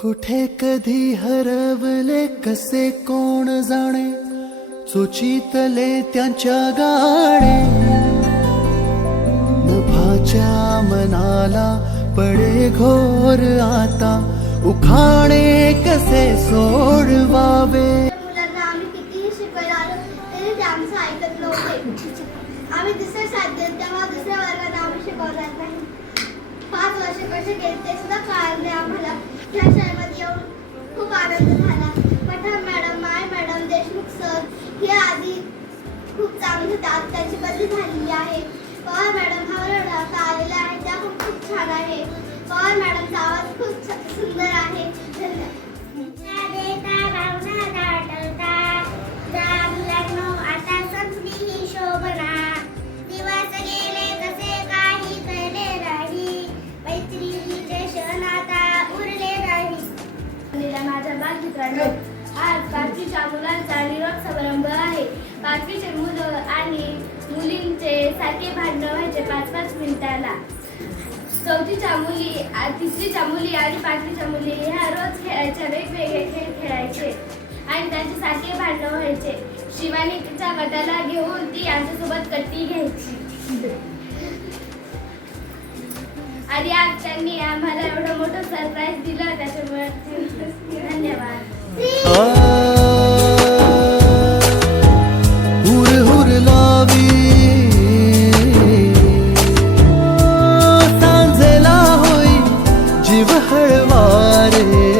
कुठे कधी हरवले कसे कोण जाणे, चोचीतले त्यांच्या गाणे. नभाच्या मनाला पडे घोर आता, उखाणे कसे सोडवावे. मुलांना आम्ही कितीही शिकवायला आलो तरी ते आमचं ऐकत नव्हते. आम्ही दुसऱ्या शाळेत तेव्हा दुसऱ्या वर्गात आम्ही शिकवणार नाही. 5 वर्ष कसे गेले ते सुद्धा कळलं नाही आम्हाला. त्या शाळेमध्ये येऊन खूप आनंद झाला. पठाण मॅडम, माय मॅडम, देशमुख सर हे आधी खूप चांगले होते. आज त्यांची बदली झालेली आहे. पवार मॅडम आता आलेल्या आहेत, त्या पण खूप छान आहे. पवार मॅडमचा आवाज खूप सुंदर आहे. धन्यवाद. माझ्या बालमित्रांनो, आज 5वीच्या मुलांचा निरोप समारंभ आहे. 5वीचे मुलं आणि मुलींचे सारखे भांडण व्हायचे 5-5 मिनिटाला. 4थीच्या मुली, 3रीच्या मुली आणि 5वीच्या मुली ह्या रोज खेळायच्या, वेगवेगळे खेळ खेळायचे आणि त्यांचे सारखे भांडण व्हायचे. शिवानी तिच्या गटाला घेऊन ती आमच्यासोबत कट्टी घ्यायची. आणि आज त्यांनी आम्हाला एवढं मोठं सरप्राईज दिलं, त्याच्यामुळे धन्यवाद. हुर हुर लावी सांजेला होई जीव हळवा रे.